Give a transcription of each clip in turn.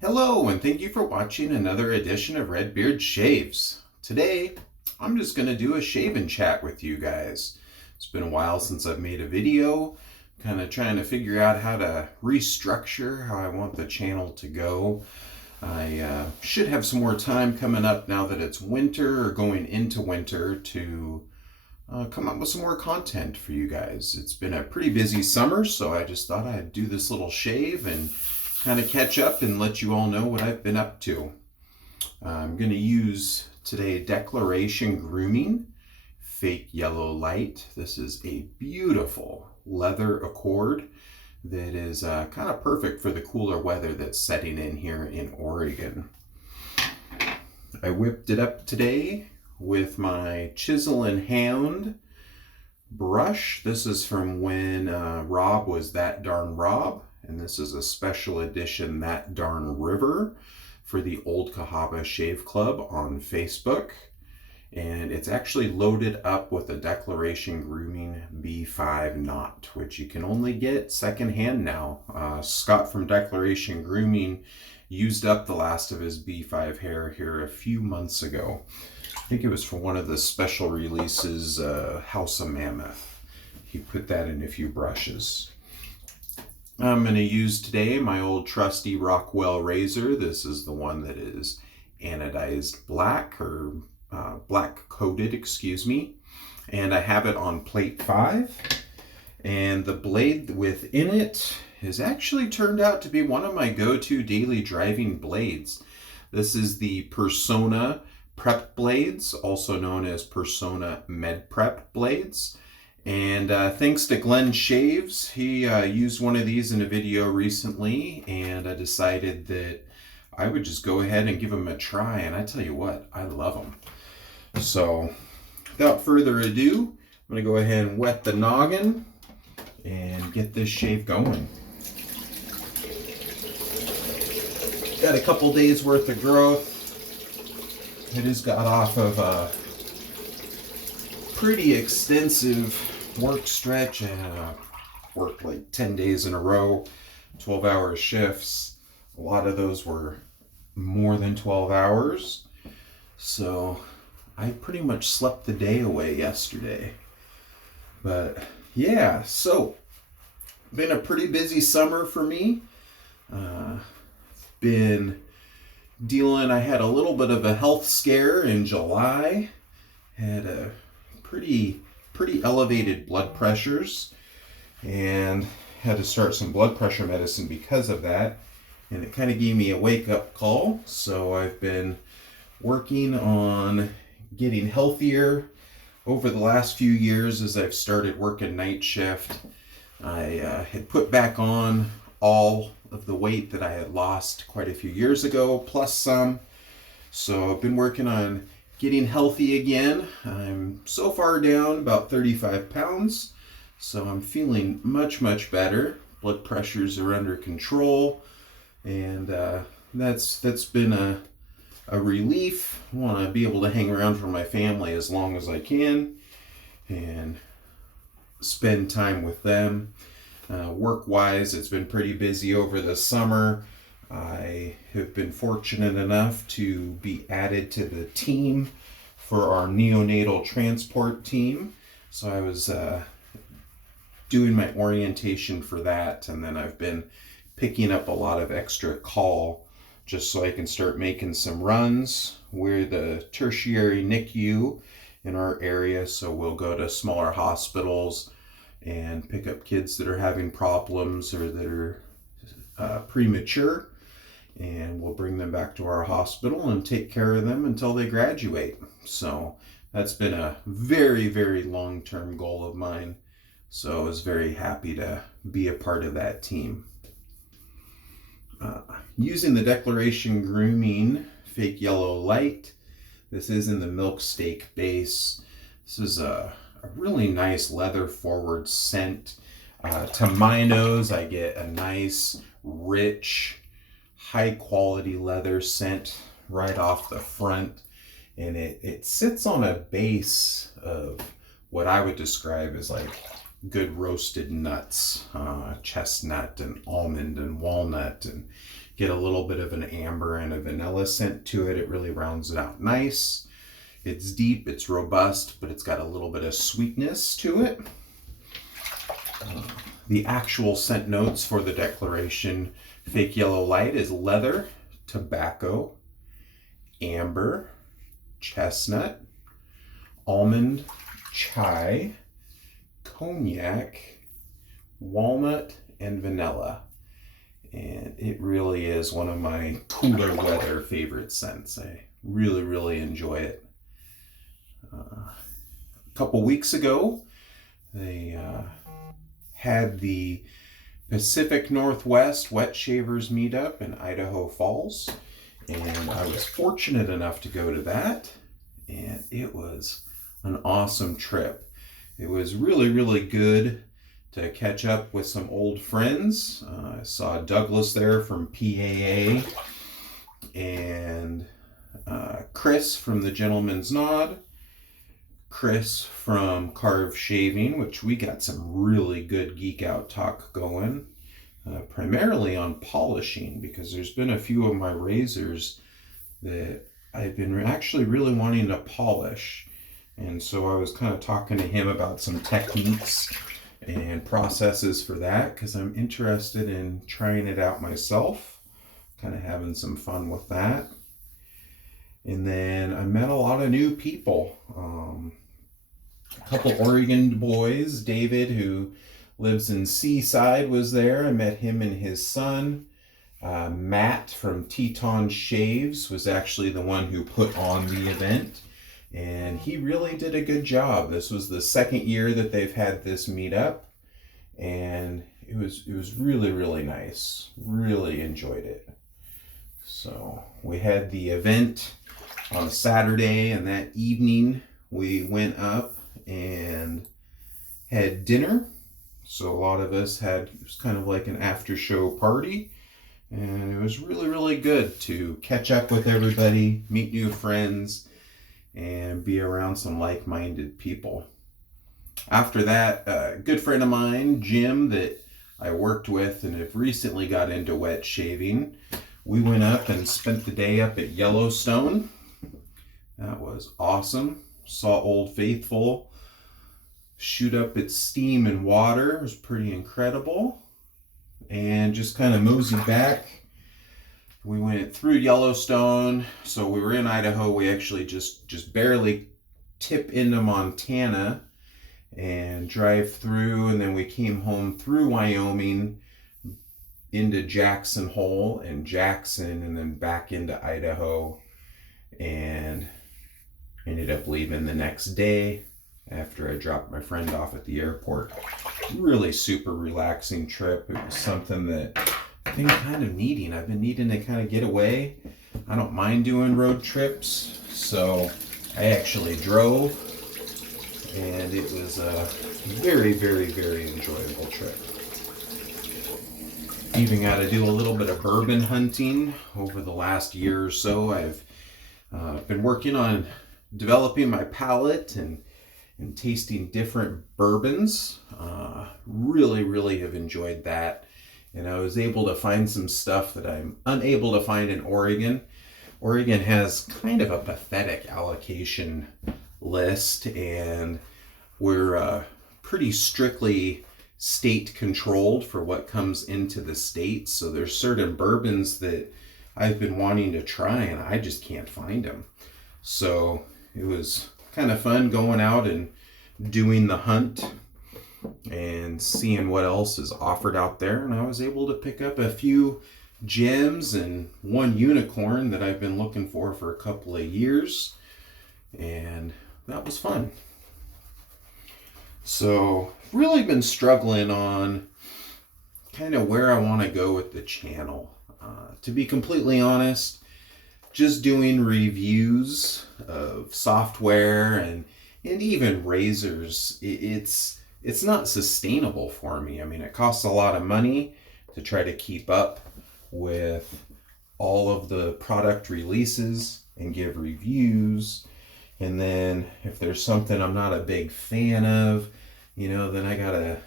Hello, and thank you for watching another edition of Redbeard Shaves. Today, I'm just going to do a shave and chat with you guys. It's been a while since I've made a video, kind of trying to figure out how to restructure how I want the channel to go. I should have some more time coming up now that it's winter or going into winter to come up with some more content for you guys. It's been a pretty busy summer, so I just thought I'd do this little shave and kind of catch up and let you all know what I've been up to. I'm going to use today Declaration Grooming Fake Yellow Light. This is a beautiful leather accord that is kind of perfect for the cooler weather that's setting in here in Oregon. I whipped it up today with my Chisel and Hound brush. This is from when Rob was That Darn Rob. And this is a special edition That Darn River for the Old Cahaba Shave Club on Facebook. And it's actually loaded up with a Declaration Grooming B5 knot, which you can only get secondhand now. Scott from Declaration Grooming used up the last of his B5 hair here a few months ago. I think it was for one of the special releases, House of Mammoth. He put that in a few brushes. I'm going to use today my old trusty Rockwell razor. This is the one that is anodized black, or black coated, excuse me. And I have it on plate 5. And the blade within it has actually turned out to be one of my go-to daily driving blades. This is the Personna Prep blades, also known as Personna Med Prep blades. And thanks to Glenn Shaves, he used one of these in a video recently, and I decided that I would just go ahead and give him a try, and I tell you what, I love them. So without further ado, I'm going to go ahead and wet the noggin and get this shave going. Got a couple days worth of growth. It has got off of a pretty extensive work stretch, and worked like 10 days in a row, 12-hour shifts. A lot of those were more than 12 hours. So I pretty much slept the day away yesterday. But yeah, so been a pretty busy summer for me. I had a little bit of a health scare in July. Had a pretty elevated blood pressures and had to start some blood pressure medicine because of that, and it kind of gave me a wake-up call. So I've been working on getting healthier over the last few years. As I've started working night shift, I had put back on all of the weight that I had lost quite a few years ago, plus some. So I've been working on getting healthy again. I'm so far down about 35 pounds, so I'm feeling much better. Blood pressures are under control, and that's been a relief. I want to be able to hang around for my family as long as I can and spend time with them. Work-wise, it's been pretty busy over the summer. I have been fortunate enough to be added to the team for our neonatal transport team. So I was doing my orientation for that, and then I've been picking up a lot of extra call just so I can start making some runs. We're the tertiary NICU in our area, so we'll go to smaller hospitals and pick up kids that are having problems or that are premature, and we'll bring them back to our hospital and take care of them until they graduate. So that's been a very long-term goal of mine. So I was very happy to be a part of that team. Using the Declaration Grooming Fake Yellow Light. This is in the milk steak base. This is a really nice leather forward scent. To my nose, I get a nice, rich, high quality leather scent right off the front, and it sits on a base of what I would describe as like good roasted nuts, chestnut and almond and walnut and get a little bit of an amber and a vanilla scent to it. It really rounds it out nice. It's deep, it's robust, but it's got a little bit of sweetness to it. The actual scent notes for the Declaration Fake Yellow Light is leather, tobacco, amber, chestnut, almond, chai, cognac, walnut, and vanilla. And it really is one of my cooler weather favorite scents. I really, really enjoy it. A couple weeks ago, they had the Pacific Northwest Wet Shavers Meetup in Idaho Falls, and I was fortunate enough to go to that, and it was an awesome trip. It was really, really good to catch up with some old friends. I saw Douglas there from PAA, and Chris from the Gentleman's Nod, Chris from Carve Shaving, which we got some really good geek out talk going, primarily on polishing, because there's been a few of my razors that I've been actually really wanting to polish. And so I was kind of talking to him about some techniques and processes for that, because I'm interested in trying it out myself, kind of having some fun with that. And then I met a lot of new people. A couple Oregon boys. David, who lives in Seaside, was there. I met him and his son. Matt from Teton Shaves was actually the one who put on the event, and he really did a good job. This was the second year that they've had this meetup, and it was really, really nice. Really enjoyed it. So we had the event on Saturday, and that evening we went up and had dinner. So a lot of us it was kind of like an after show party, and it was really, really good to catch up with everybody, meet new friends, and be around some like-minded people. After that, a good friend of mine, Jim, that I worked with and have recently got into wet shaving, we went up and spent the day up at Yellowstone. That was awesome. Saw Old Faithful shoot up its steam and water. It was pretty incredible. And just kind of moseyed back. We went through Yellowstone. So we were in Idaho. We actually just barely tip into Montana and drive through. And then we came home through Wyoming into Jackson Hole and Jackson, and then back into Idaho, and ended up leaving the next day after I dropped my friend off at the airport. Really super relaxing trip. It was something that I've been kind of needing. I've been needing to kind of get away. I don't mind doing road trips, so I actually drove, and it was a very, very, very enjoyable trip. Even got to do a little bit of bourbon hunting over the last year or so. I've been working on developing my palate and tasting different bourbons. Really, really have enjoyed that. And I was able to find some stuff that I'm unable to find in Oregon. Oregon has kind of a pathetic allocation list, and we're pretty strictly state controlled for what comes into the state. So there's certain bourbons that I've been wanting to try, and I just can't find them. So it was kind of fun going out and doing the hunt and seeing what else is offered out there. And I was able to pick up a few gems and one unicorn that I've been looking for a couple of years. And that was fun. So really been struggling on kind of where I want to go with the channel. To be completely honest, just doing reviews of software and even razors, it's not sustainable for me. I mean, it costs a lot of money to try to keep up with all of the product releases and give reviews. And then if there's something I'm not a big fan of, then I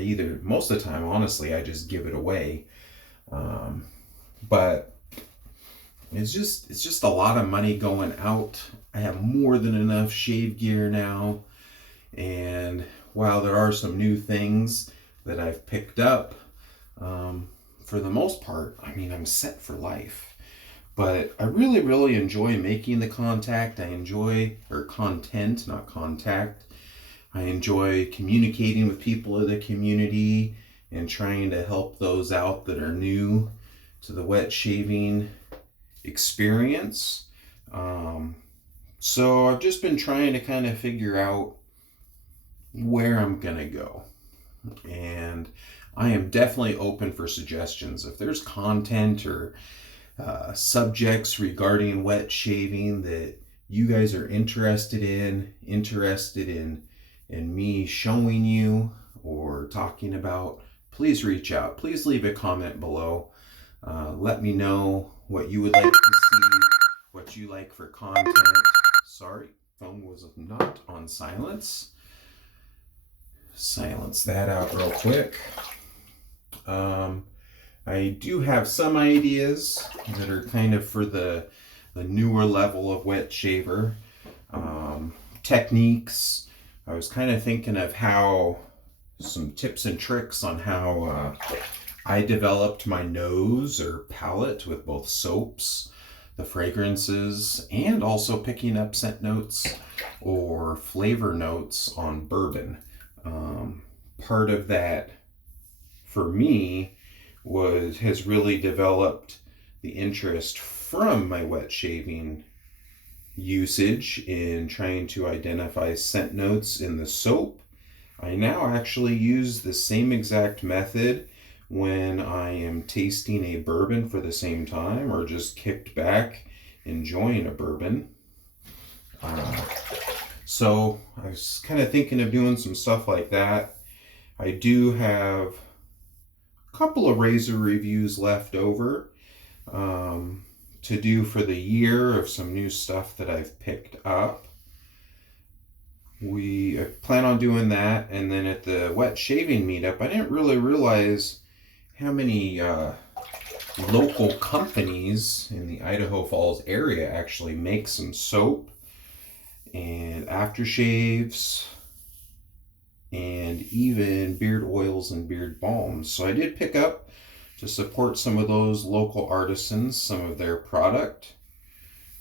either, most of the time, honestly, I just give it away. but it's just a lot of money going out. I have more than enough shave gear now, and while there are some new things that I've picked up, for the most part, I mean, I'm set for life. But I really enjoy making the content, not contact. I enjoy communicating with people in the community and trying to help those out that are new to the wet shaving experience. So I've just been trying to kind of figure out where I'm gonna go. And I am definitely open for suggestions. If there's content or subjects regarding wet shaving that you guys are interested in me showing you or talking about, please reach out. Please leave a comment below. Let me know what you would like to see, what you like for content. Sorry, phone was not on silence. Silence that out real quick. I do have some ideas that are kind of for the newer level of wet shaver. Techniques. I was kind of thinking of how some tips and tricks on how I developed my nose or palette with both soaps, the fragrances, and also picking up scent notes or flavor notes on bourbon. Part of that for me has really developed the interest from my wet shaving usage in trying to identify scent notes in the soap. I now actually use the same exact method when I am tasting a bourbon for the same time or just kicked back enjoying a bourbon. So I was kind of thinking of doing some stuff like that. I do have a couple of razor reviews left over to do for the year of some new stuff that I've picked up. We plan on doing that, and then at the wet shaving meetup, I didn't really realize how many local companies in the Idaho Falls area actually make some soap and aftershaves and even beard oils and beard balms. So I did pick up to support some of those local artisans, some of their product,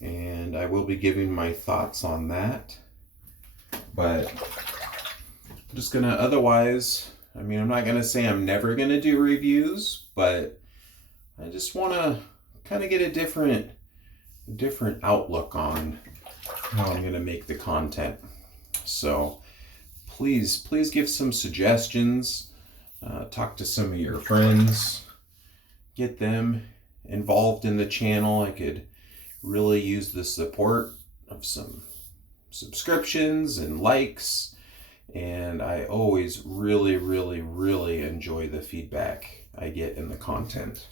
and I will be giving my thoughts on that. But I'm just gonna, otherwise, I mean, I'm not gonna say I'm never gonna do reviews, but I just wanna kind of get a different outlook on how I'm gonna make the content. So please give some suggestions, talk to some of your friends, get them involved in the channel. I could really use the support of some subscriptions and likes, and I always really enjoy the feedback I get in the content.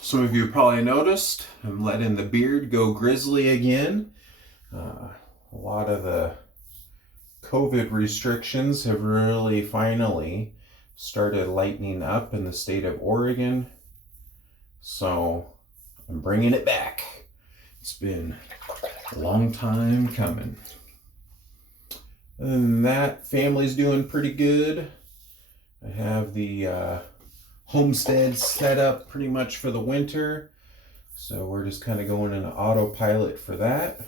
Some of you probably noticed I'm letting the beard go grizzly again. A lot of the COVID restrictions have really finally started lightening up in the state of Oregon, so I'm bringing it back. It's been a long time coming. Other than that, family's doing pretty good. I have the homestead set up pretty much for the winter, so we're just kind of going into autopilot for that.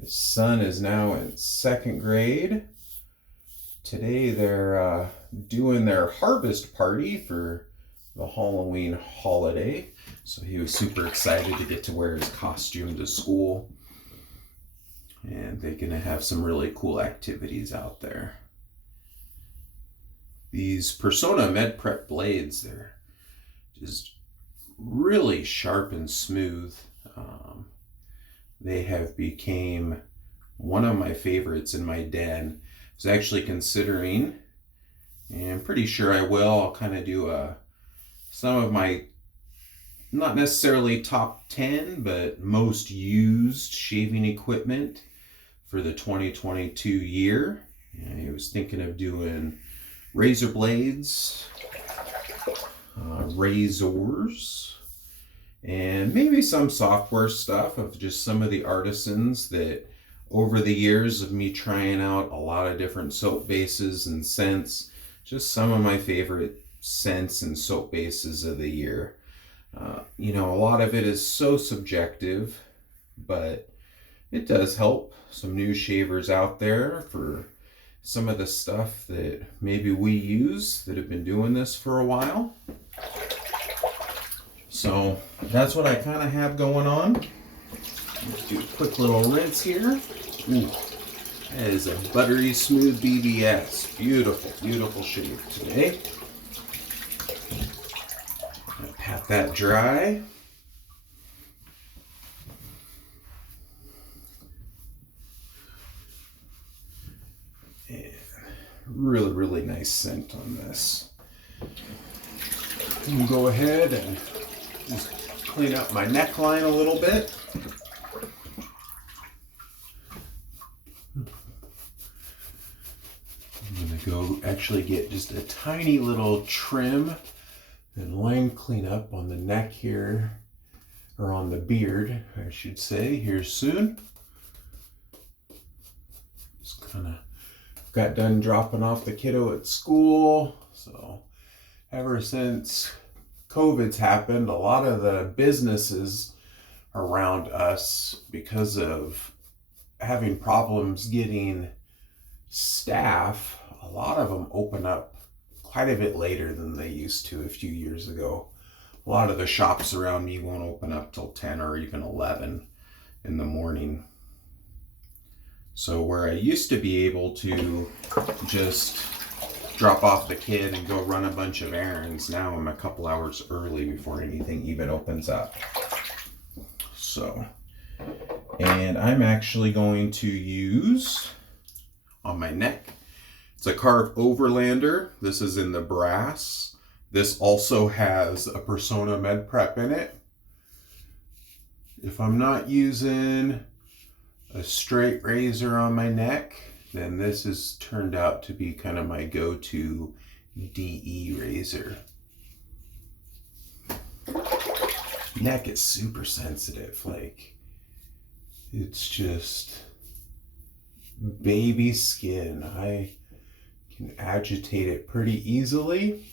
His son is now in 2nd grade. Today they're doing their harvest party for the Halloween holiday. So he was super excited to get to wear his costume to school. And they're gonna have some really cool activities out there. These Personna Med Prep blades, they're just really sharp and smooth. They have became one of my favorites in my den. I was actually considering, and I'm pretty sure I will, I'll kind of do some of my, not necessarily top 10, but most used shaving equipment for the 2022 year. And I was thinking of doing razor blades, razors, and maybe some software stuff of just some of the artisans that over the years of me trying out a lot of different soap bases and scents, just some of my favorite scents and soap bases of the year. You know, a lot of it is so subjective, but it does help some new shavers out there for some of the stuff that maybe we use that have been doing this for a while. So that's what I kind of have going on. Let's do a quick little rinse here. Ooh, that is a buttery smooth BBS. Beautiful, beautiful shave today. Gonna pat that dry. And really, really nice scent on this. I'm gonna go ahead and just clean up my neckline a little bit. I'm gonna go actually get just a tiny little trim and line cleanup on the neck here, or on the beard, I should say, here soon. Just kind of got done dropping off the kiddo at school. So ever since COVID's happened, a lot of the businesses around us, because of having problems getting staff, a lot of them open up quite a bit later than they used to a few years ago. A lot of the shops around me won't open up till 10 or even 11 in the morning. So where I used to be able to just drop off the kid and go run a bunch of errands, now I'm a couple hours early before anything even opens up. So, and I'm actually going to use on my neck, it's a carved overlander. This is in the brass. This also has a Personna Med Prep in it. If I'm not using a straight razor on my neck, then this has turned out to be kind of my go-to DE razor. Neck is super sensitive, like it's just baby skin. I can agitate it pretty easily.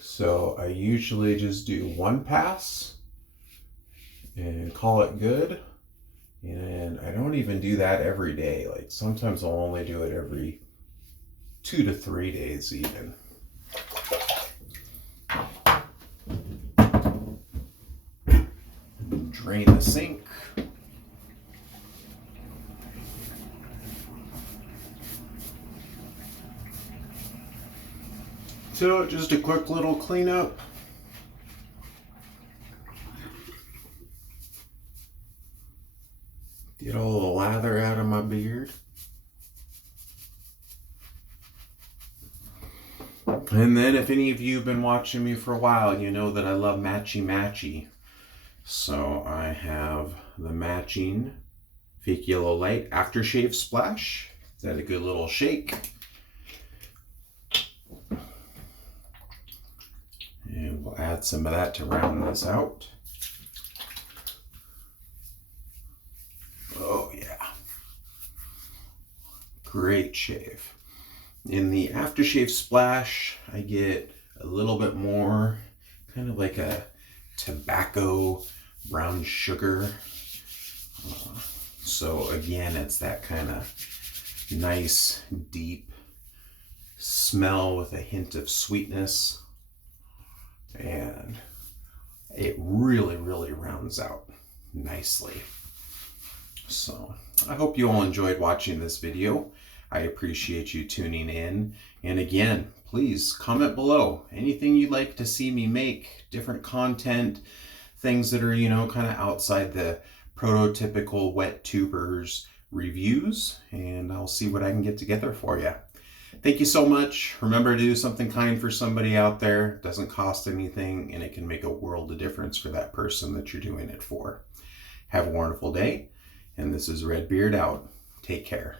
So I usually just do one pass and call it good. And I don't even do that every day. Like sometimes I'll only do it every 2 to 3 days even. Drain the sink. So just a quick little cleanup. Get all the lather out of my beard. And then if any of you have been watching me for a while, you know that I love matchy. So I have the matching Fake Yellow Light Aftershave Splash. Is that a good little shake? And we'll add some of that to round this out. Oh yeah, great shave. In the Aftershave Splash, I get a little bit more, kind of like a tobacco brown sugar. So again, it's that kind of nice, deep smell with a hint of sweetness. And it really, really rounds out nicely. So I hope you all enjoyed watching this video. I appreciate you tuning in. And again, please comment below anything you'd like to see me make, different content, things that are, you know, kind of outside the prototypical wet tubers reviews, and I'll see what I can get together for you. Thank you so much. Remember to do something kind for somebody out there. It doesn't cost anything, and it can make a world of difference for that person that you're doing it for. Have a wonderful day, and this is Redbeard out. Take care.